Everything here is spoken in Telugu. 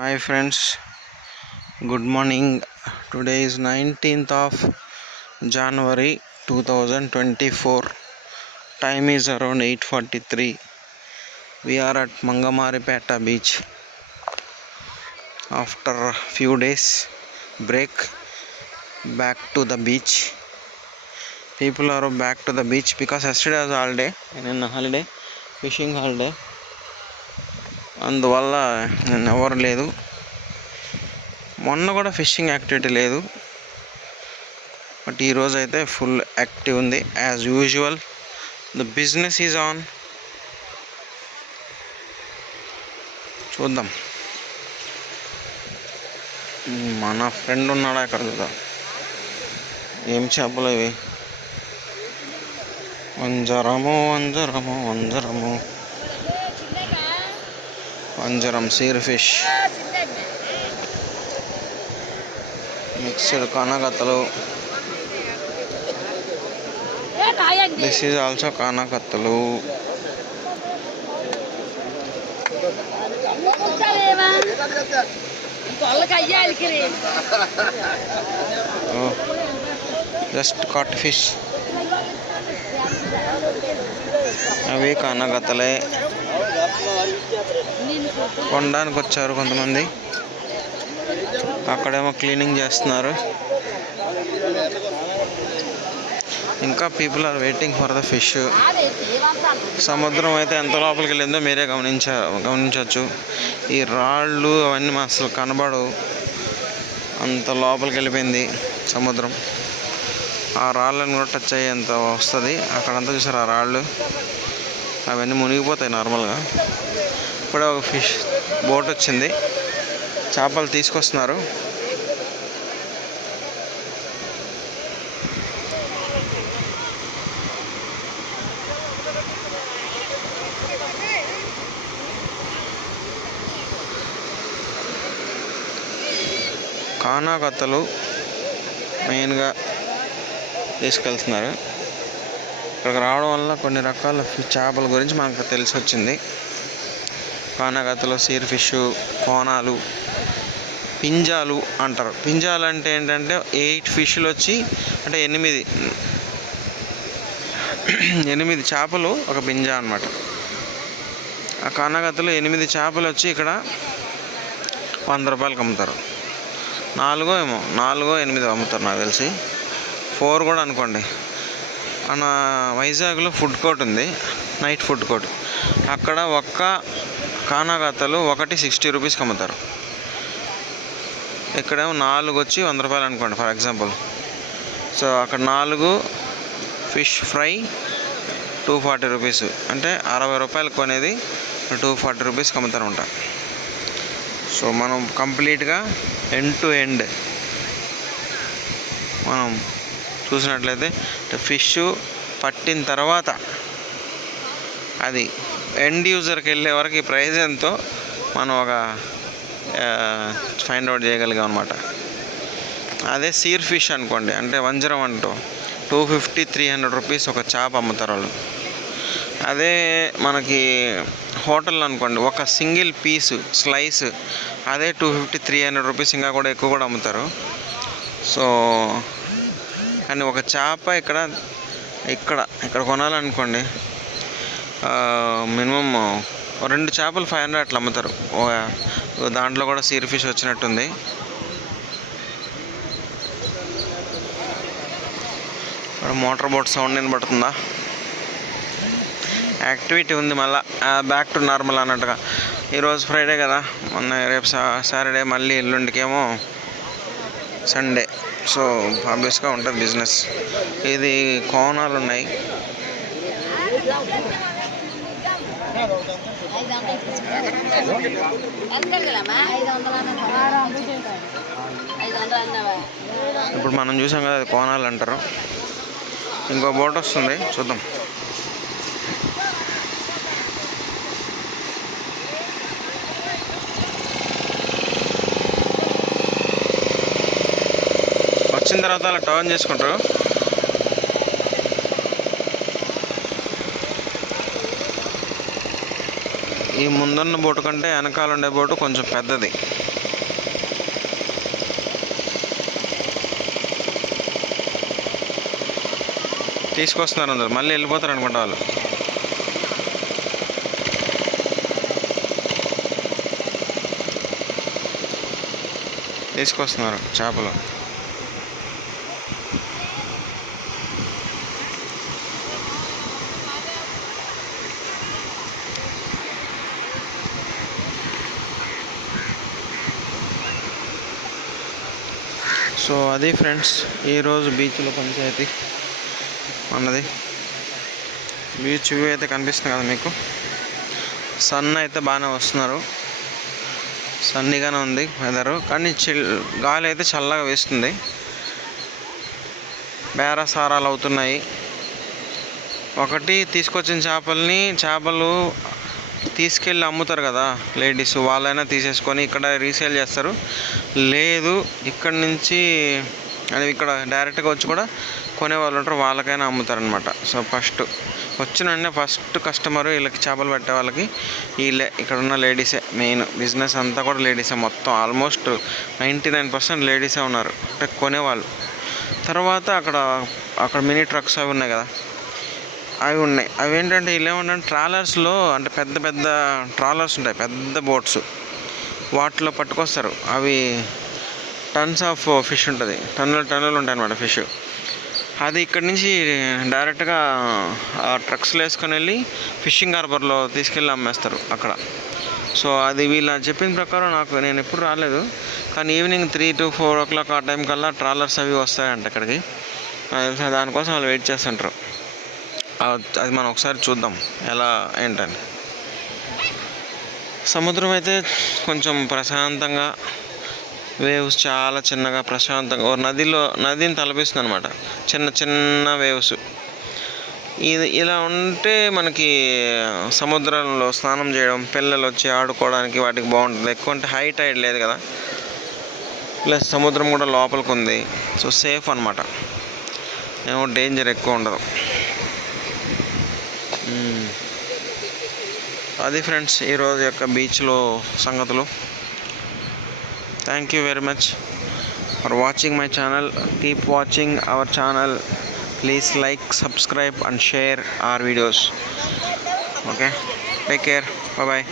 Hi friends, good morning. Today is 19th of January 2024. Time is around 8:43. We are at Mangamaripeta beach. After a few days break, back to the beach. People are back to the beach because yesterday was holiday and in holiday, fishing holiday. అందువల్ల నేను ఎవరు లేదు. మొన్న కూడా ఫిషింగ్ యాక్టివిటీ లేదు. బట్ ఈరోజు అయితే ఫుల్ యాక్టివ్ ఉంది. As usual the business is on. చూద్దాం. మన ఫ్రెండ్ ఉన్నాడా అక్కడ చూద్దాం. ఏం చేపలు ఇవి? వంజరము వంజరము వంజరము. పంజరం సీర్ ఫిష్ మిక్స్డ్ కానకత్తలు. దిస్ ఈజ్ ఆల్సో కానకత్తలు. జస్ట్ కాట్ ఫిష్ అవి కానకత్తలే. కొనడానికి వచ్చారు కొంతమంది. అక్కడేమో క్లీనింగ్ చేస్తున్నారు. ఇంకా people are waiting for the fish. సముద్రం అయితే ఎంత లోపలికి వెళ్ళిందో మీరే గమనించ గమనించవచ్చు. ఈ రాళ్ళు అవన్నీ మా అసలు కనబడవు. అంత లోపలికి వెళ్ళిపోయింది సముద్రం. ఆ రాళ్ళని కూడా టచ్ అయ్యేంత వస్తుంది. అక్కడంతా చూసారు ఆ రాళ్ళు? అవన్నీ మునిగిపోతాయి నార్మల్గా. ఇప్పుడే ఒక ఫిష్ బోట్ వచ్చింది. చేపలు తీసుకొస్తున్నారు. కానాకత్తలు మెయిన్గా తీసుకెళ్తున్నారు. ఇక్కడికి రావడం వల్ల కొన్ని రకాల చేపల గురించి మనకు తెలిసి వచ్చింది కానగతలో సీర్ ఫిష్ కోనాలు పింజాలు అంటారు. పింజాలు అంటే ఏంటంటే ఎయిట్ ఫిష్లు వచ్చి అంటే ఎనిమిది ఎనిమిది చేపలు ఒక పింజా అన్నమాట. ఆ కానగతలో ఎనిమిది చేపలు వచ్చి ఇక్కడ వంద రూపాయలకి అమ్ముతారు. నాలుగో ఏమో నాలుగో ఎనిమిదో అమ్ముతారు నాకు తెలిసి. ఫోర్ కూడా అనుకోండి. మన వైజాగ్లో ఫుడ్ కోర్ట్ ఉంది నైట్ ఫుడ్ కోర్ట్. అక్కడ ఒక్క కానాగాతలు ఒకటి సిక్స్టీ రూపీస్కి అమ్ముతారు. ఇక్కడేమో నాలుగు వచ్చి వంద రూపాయలు అనుకోండి ఫర్ ఎగ్జాంపుల్. సో అక్కడ నాలుగు fish fry two forty rupees. అంటే అరవై రూపాయలు కొనేది టూ ఫార్టీ రూపీస్కి అమ్ముతారనమాట సో మనం కంప్లీట్గా ఎండ్ టు ఎండ్ మనం చూసినట్లయితే ఫిష్ పట్టిన తర్వాత అది ఎండ్ యూజర్కి వెళ్ళే వరకు ఈ ప్రైస్ ఎంతో మనం ఒక ఫైండ్ అవుట్ చేయగలిగాం అనమాట అదే సీర్ ఫిష్ అనుకోండి అంటే వంజరం అంటూ two fifty three hundred rupees ఒక చేప అమ్ముతారు వాళ్ళు. అదే మనకి హోటల్ అనుకోండి ఒక సింగిల్ పీసు స్లైస్ అదే two fifty three hundred rupees ఇంకా కూడా ఎక్కువ కూడా అమ్ముతారు. సో కానీ ఒక చేప ఇక్కడ ఇక్కడ ఇక్కడ కొనాలనుకోండి మినిమమ్ రెండు చేపలు ఫైవ్ హండ్రెడ్ అట్లా అమ్ముతారు. దాంట్లో కూడా సీర్ ఫిష్ వచ్చినట్టుంది. ఇక్కడ మోటార్ బోట్ సౌండ్ వినబడుతుందా? యాక్టివిటీ ఉంది మళ్ళా. బ్యాక్ టు నార్మల్ అన్నట్టుగా. ఈరోజు ఫ్రైడే కదా. మొన్న రేపు సాటర్డే మళ్ళీ ఎల్లుండికేమో సండే. సో ఆబ్వియస్గా ఉంటుంది బిజినెస్. ఇది కోణాలు ఉన్నాయి. ఇప్పుడు మనం చూసాం కదా అది కోనాలు అంటారు. ఇంకో బోట్ వస్తుంది. చూద్దాం. అయిన తర్వాత అలా టర్న్ చేసుకుంటారు. ఈ ముందున్న బోటు కంటే వెనకాల ఉండే బోటు కొంచెం పెద్దది. తీసుకొస్తున్నారు అందరు. మళ్ళీ వెళ్ళిపోతారు అనుకుంటా వాళ్ళు. తీసుకొస్తున్నారు చేపలు. సో అది ఫ్రెండ్స్ ఈరోజు బీచ్లో పంచాయతీ అన్నది బీచ్ వ్యూ అయితే కనిపిస్తుంది కదా మీకు. సన్ అయితే బాగానే వస్తున్నారు. సన్నీగానే ఉంది వెదరు కానీ చిల్ గాలి అయితే చల్లగా వేస్తుంది. బేరసారాలు అవుతున్నాయి. ఒకటి తీసుకొచ్చిన చేపల్ని చేపలు తీసుకెళ్ళి అమ్ముతారు కదా లేడీస్ వాళ్ళైనా తీసేసుకొని ఇక్కడ రీసేల్ చేస్తారు. లేదు ఇక్కడ నుంచి అది ఇక్కడ డైరెక్ట్గా వచ్చి కూడా కొనేవాళ్ళు ఉంటారు వాళ్ళకైనా అమ్ముతారనమాట సో ఫస్ట్ వచ్చిన ఫస్ట్ కస్టమర్ వీళ్ళకి చేపలు పెట్టే వాళ్ళకి వీళ్ళే ఇక్కడ ఉన్న లేడీసే మెయిన్ బిజినెస్ అంతా కూడా లేడీసే మొత్తం ఆల్మోస్ట్ నైంటీ నైన్ పర్సెంట్ లేడీసే ఉన్నారు. అంటే కొనేవాళ్ళు. తర్వాత అక్కడ అక్కడ మినీ ట్రక్స్ అవి ఉన్నాయి కదా అవి ఉన్నాయి. అవి ఏంటంటే వీళ్ళు ఏమంటే ట్రాలర్స్లో అంటే పెద్ద పెద్ద ట్రాలర్స్ ఉంటాయి. పెద్ద బోట్స్. వాటిలో పట్టుకొస్తారు. అవి టన్స్ ఆఫ్ ఫిష్ ఉంటుంది. టన్నులు టన్నులు ఉంటాయి అన్నమాట ఫిష్. అది ఇక్కడ నుంచి డైరెక్ట్గా ట్రక్స్లో వేసుకొని వెళ్ళి ఫిషింగ్ హార్బర్లో తీసుకెళ్ళి అమ్మేస్తారు అక్కడ. సో అది వీళ్ళు చెప్పిన ప్రకారం నాకు నేను ఎప్పుడు రాలేదు. కానీ evening three to four o'clock ఆ టైం కల్లా ట్రాలర్స్ అవి వస్తాయంట ఇక్కడికి. దానికోసం వాళ్ళు వెయిట్ చేస్తుంటారు. అది మనం ఒకసారి చూద్దాం. ఎలా ఏంటని. సముద్రం అయితే కొంచెం ప్రశాంతంగా వేవ్స్ చాలా చిన్నగా ప్రశాంతంగా ఓ నదిలో నదిని తలపిస్తుంది అనమాట చిన్న చిన్న వేవ్స్. ఇది ఇలా ఉంటే మనకి సముద్రంలో స్నానం చేయడం పిల్లలు వచ్చి ఆడుకోవడానికి వాటికి బాగుంటుంది. ఎక్కువ అంటే హై టైడ్ లేదు కదా. ప్లస్ సముద్రం కూడా లోపలికి ఉంది. సో సేఫ్ అనమాట ఏమో డేంజర్ ఎక్కువ ఉండదు. అది ఫ్రెండ్స్ ఈరోజు యొక్క బీచ్లో సంగతులు. Thank you very much for watching my channel keep watching our channel please like subscribe and share our videos okay take care bye